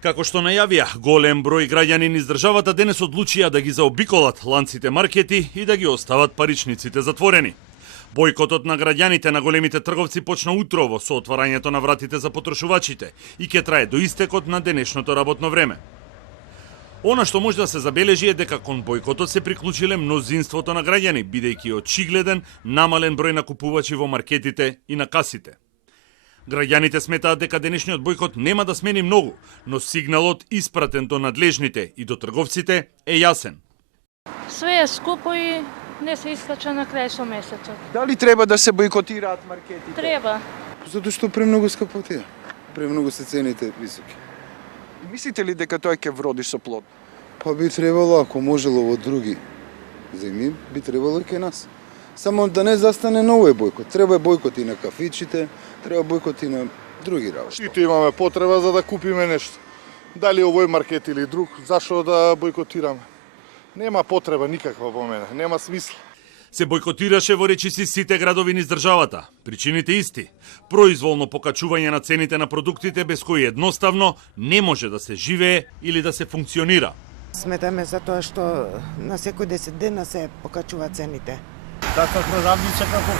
Како што најавија, голем број граѓани низ државата денес одлучија да ги заобиколат ланците маркети и да ги остават паричниците затворени. Бојкотот на граѓаните на големите трговци почна утрово со отварањето на вратите за потрошувачите и ќе трае до истекот на денешното работно време. Она што може да се забележи е дека кон бојкотот се приклучиле мнозинството на граѓани, бидејќи очигледен намален број на купувачи во маркетите и на касите. Граѓаните сметаат дека денешниот бојкот нема да смени многу, но сигналот испратен до надлежните и до трговците е јасен. Све е скупо и не се искача на крај со месецот. Дали треба да се бојкотираат маркетите? Треба. Затоа што премногу скапо тие. Премногу се цените високи. Мислите ли дека тоа ќе вроди со плод? Па би требало, ако можело во други земји, би требало и кај нас. Само да не застане ново бојкот. Треба бојкот и на кафичите, треба бојкот и на други работи. Сите имаме потреба за да купиме нешто. Дали овој маркет или друг, зашо да бојкотираме? Нема потреба никаква по мене, нема смисла. Се бојкотираше во речиси сите градови низ државата. Причините исти. Произволно покачување на цените на продуктите без кои едноставно не може да се живее или да се функционира. Сметаме за тоа што на секој 10 дена се покачува цените. Така продавница како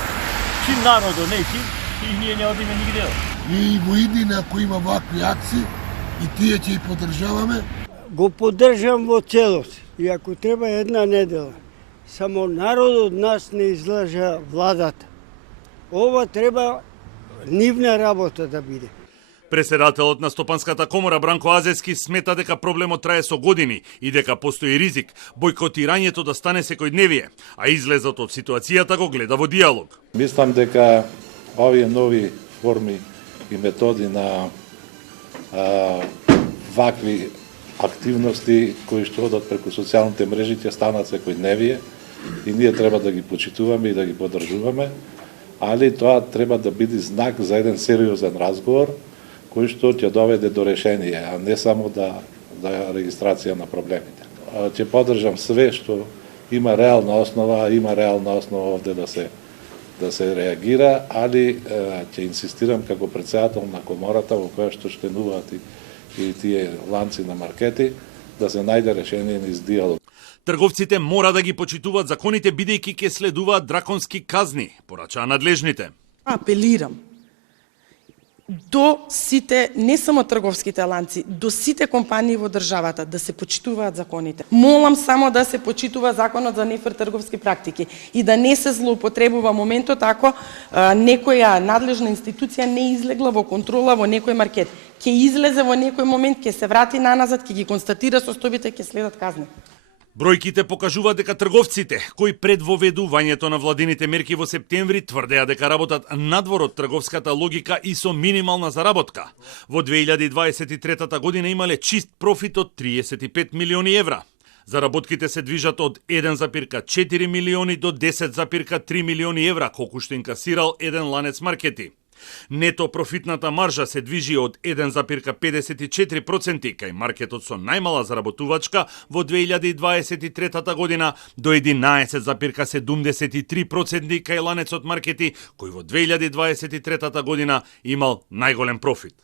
чим народо неки и ние не одиме нигде. И во иднина ако има вакви акции и тие ќе ги поддржаваме. Го поддржам во целост и ако треба една недела. Само народот нас не излажа владата. Ова треба нивна работа да биде. Преседателот на Стопанската комора Бранко Азески смета дека проблемот трае со години и дека постои ризик бојкотирањето да стане секојдневие, а излезот од ситуацијата го гледа во диалог. Мислам дека овие нови форми и методи на вакви активности кои што одат преку социјалните мрежи ќе станат секојдневие и ние треба да ги почитуваме и да ги поддржуваме, али тоа треба да биде знак за еден сериозен разговор кој што ќе доведе до решение, а не само да регистрација на проблемите. Ќе поддржам све што има реална основа овде да се реагира, али ќе инсистирам како претседател на комората во која што членуваат и тие ланци на маркети да се најде решение низ диалог. Трговците мора да ги почитуваат законите бидејќи ќе следуваат драконски казни, порачаа надлежните. Апелирам до сите, не само трговските ланци, до сите компании во државата да се почитуваат законите. Молам само да се почитува законот за нефер трговски практики и да не се злоупотребува моментот ако некоја надлежна институција не излегла во контрола во некој маркет. Ќе излезе во некој момент, ќе се врати наназад, ќе ги констатира состојбите, ќе следат казни. Бројките покажуваат дека трговците, кои пред воведувањето на владините мерки во септември тврдеа дека работат надвор од трговската логика и со минимална заработка. Во 2023 година имале чист профит од 35 милиони евра. Заработките се движат од 1,4 милиони до 10,3 милиони евра, колку што инкасирал еден ланец маркети. Нето профитната маржа се движи од 1,54% кај маркетот со најмала заработувачка во 2023 година до 11,73% кај ланецот маркети кој во 2023 година имал најголем профит.